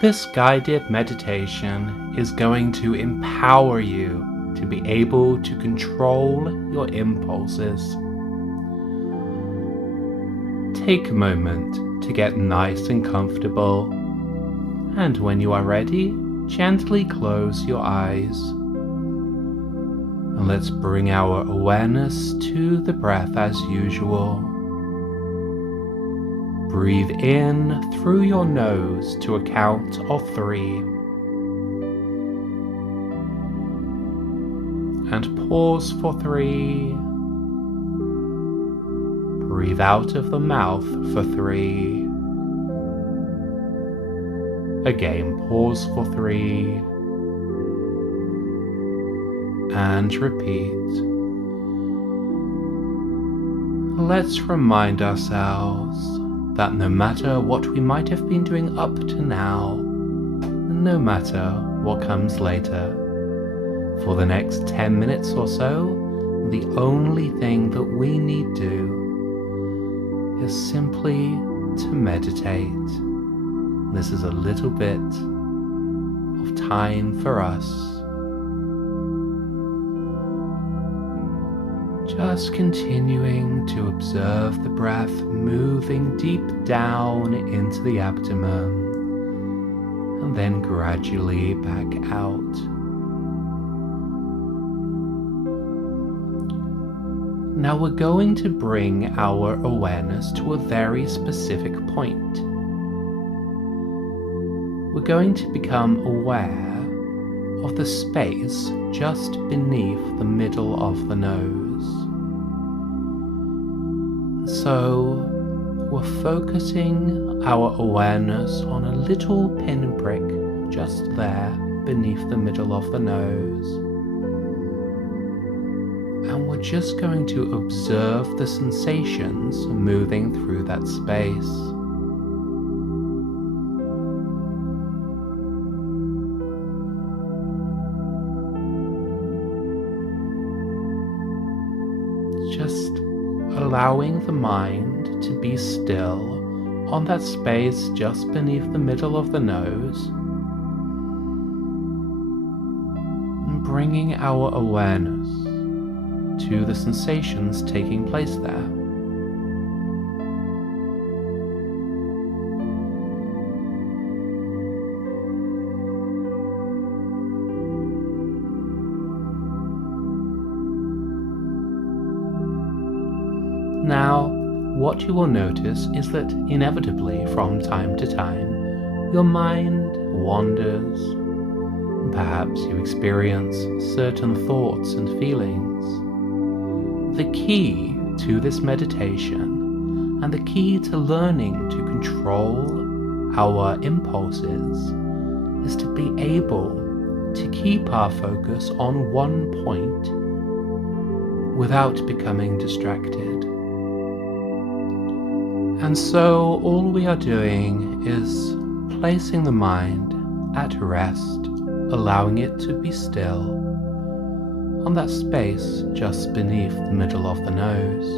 This guided meditation is going to empower you to be able to control your impulses. Take a moment to get nice and comfortable, and when you are ready, gently close your eyes. And let's bring our awareness to the breath as usual. Breathe in through your nose to a count of 3. And pause for 3. Breathe out of the mouth for 3. Again, pause for 3. And repeat. Let's remind ourselves that no matter what we might have been doing up to now, no matter what comes later, for the next 10 minutes or so, the only thing that we need do is simply to meditate. This is a little bit of time for us. Just continuing to observe the breath moving deep down into the abdomen and then gradually back out. Now we're going to bring our awareness to a very specific point. We're going to become aware of the space just beneath the middle of the nose. So we're focusing our awareness on a little pinprick just there beneath the middle of the nose. And we're just going to observe the sensations moving through that space. Just allowing the mind to be still on that space just beneath the middle of the nose, and bringing our awareness to the sensations taking place there. Now, what you will notice is that inevitably from time to time, your mind wanders. Perhaps you experience certain thoughts and feelings. The key to this meditation and the key to learning to control our impulses is to be able to keep our focus on one point without becoming distracted. And so all we are doing is placing the mind at rest, allowing it to be still on that space just beneath the middle of the nose.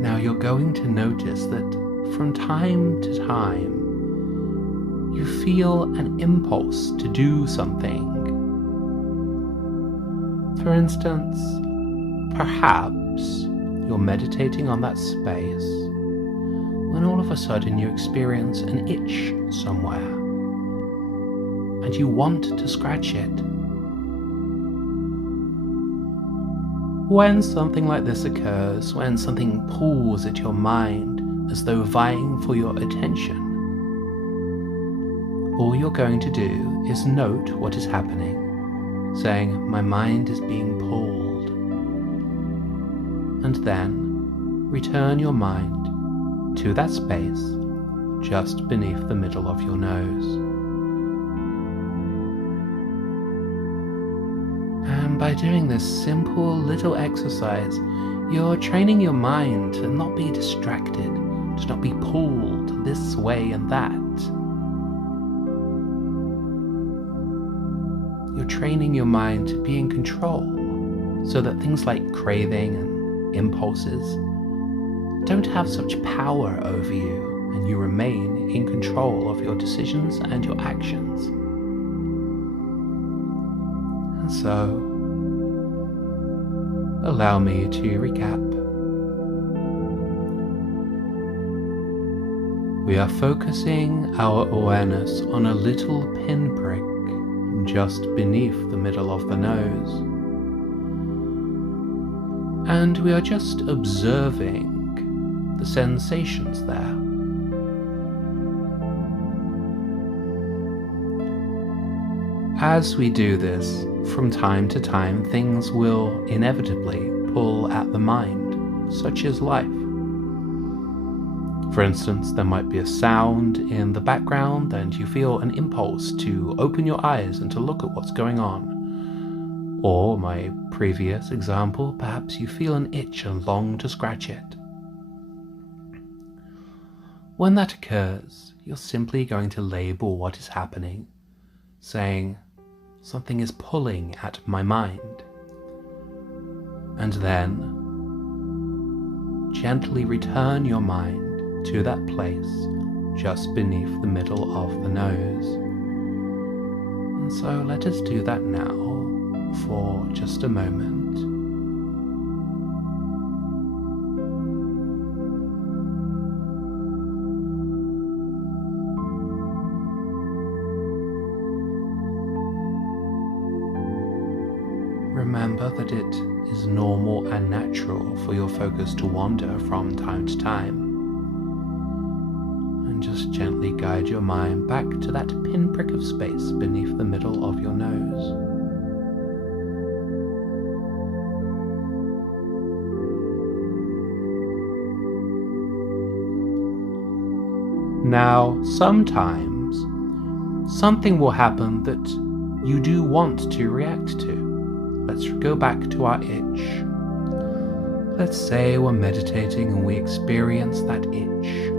Now you're going to notice that from time to time you feel an impulse to do something. For instance, perhaps you're meditating on that space when all of a sudden you experience an itch somewhere and you want to scratch it. When something like this occurs, when something pulls at your mind as though vying for your attention, all you're going to do is note what is happening, saying, "My mind is being pulled." And then return your mind to that space just beneath the middle of your nose. And by doing this simple little exercise, you're training your mind to not be distracted, to not be pulled this way and that. You're training your mind to be in control so that things like craving and impulses don't have such power over you. and you remain in control of your decisions and your actions. And so, allow me to recap. We are focusing our awareness on a little pinprick just beneath the middle of the nose. And we are just observing the sensations there. As we do this, from time to time, things will inevitably pull at the mind, such as life. For instance, there might be a sound in the background and you feel an impulse to open your eyes and to look at what's going on. Or, my previous example, perhaps you feel an itch and long to scratch it. When that occurs, you're simply going to label what is happening, saying, "Something is pulling at my mind." And then, gently return your mind to that place just beneath the middle of the nose. And so let us do that now for just a moment. Remember that it is normal and natural for your focus to wander from time to time. And just gently guide your mind back to that pinprick of space beneath the middle of your nose. Now, sometimes something will happen that you do want to react to. Let's go back to our itch. Let's say we're meditating and we experience that itch.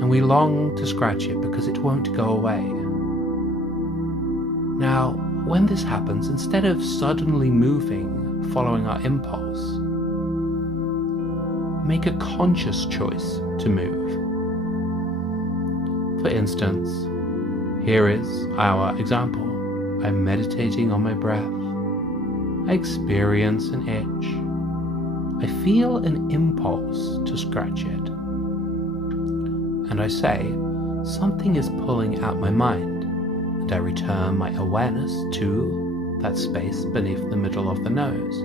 And we long to scratch it because it won't go away. Now, when this happens, instead of suddenly moving, following our impulse, make a conscious choice to move. For instance, here is our example. I'm meditating on my breath. I experience an itch. I feel an impulse to scratch it. And I say, something is pulling at my mind, and I return my awareness to that space beneath the middle of the nose.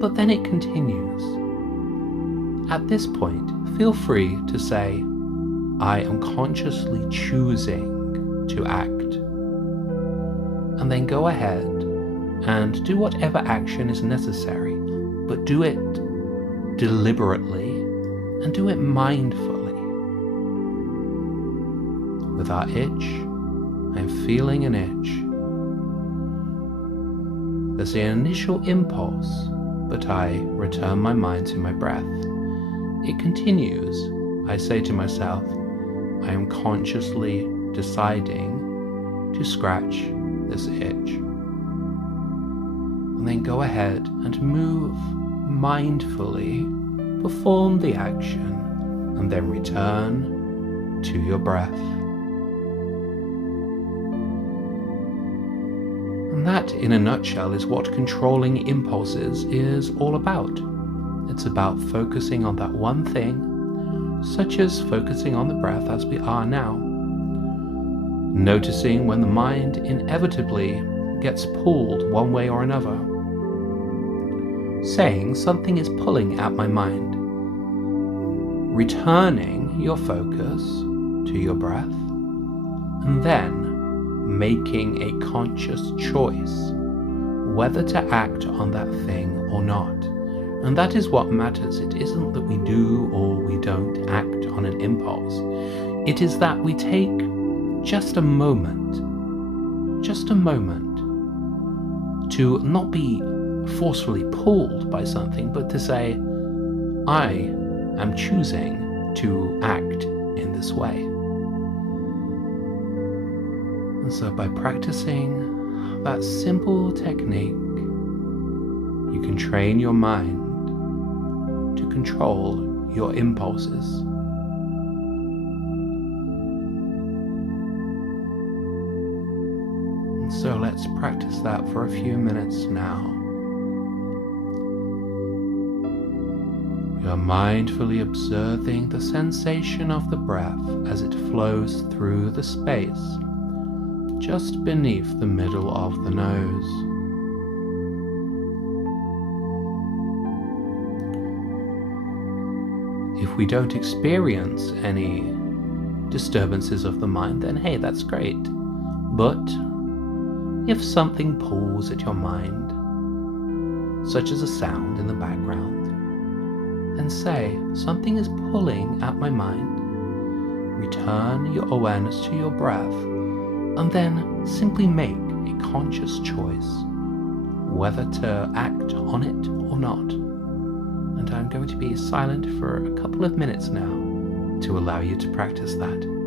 But then it continues. At this point, feel free to say, I am consciously choosing to act. And then go ahead and do whatever action is necessary, but do it deliberately and do it mindfully. With our itch, I'm feeling an itch. There's the initial impulse, but I return my mind to my breath. It continues. I say to myself, I am consciously deciding to scratch this itch. And then go ahead and move mindfully, perform the action, and then return to your breath. And that, in a nutshell, is what controlling impulses is all about. It's about focusing on that one thing, such as focusing on the breath as we are now. Noticing when the mind inevitably gets pulled one way or another. Saying something is pulling at my mind. Returning your focus to your breath, and then making a conscious choice whether to act on that thing or not. And that is what matters. It isn't that we do or we don't act on an impulse. It is that we take just a moment to not be forcefully pulled by something, but to say, I am choosing to act in this way. And so by practicing that simple technique, you can train your mind to control your impulses. And so let's practice that for a few minutes now. You are mindfully observing the sensation of the breath as it flows through the space just beneath the middle of the nose. If we don't experience any disturbances of the mind, then hey, that's great. But if something pulls at your mind, such as a sound in the background, then say, something is pulling at my mind. Return your awareness to your breath, and then simply make a conscious choice whether to act on it or not. And I'm going to be silent for a couple of minutes now to allow you to practice that.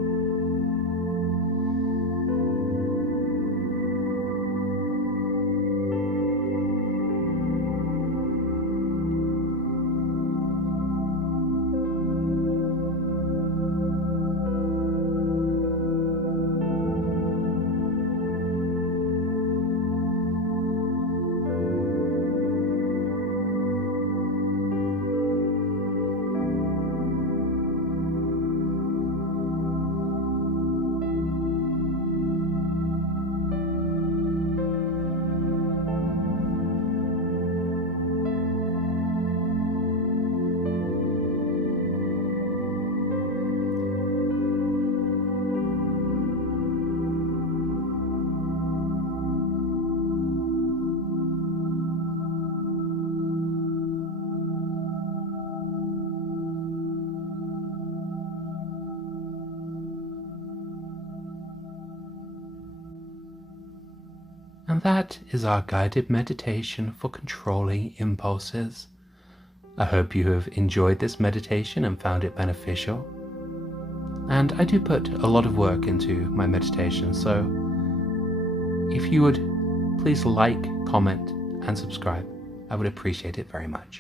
And that is our guided meditation for controlling impulses. I hope you have enjoyed this meditation and found it beneficial. And I do put a lot of work into my meditation, so if you would please like, comment, and subscribe, I would appreciate it very much.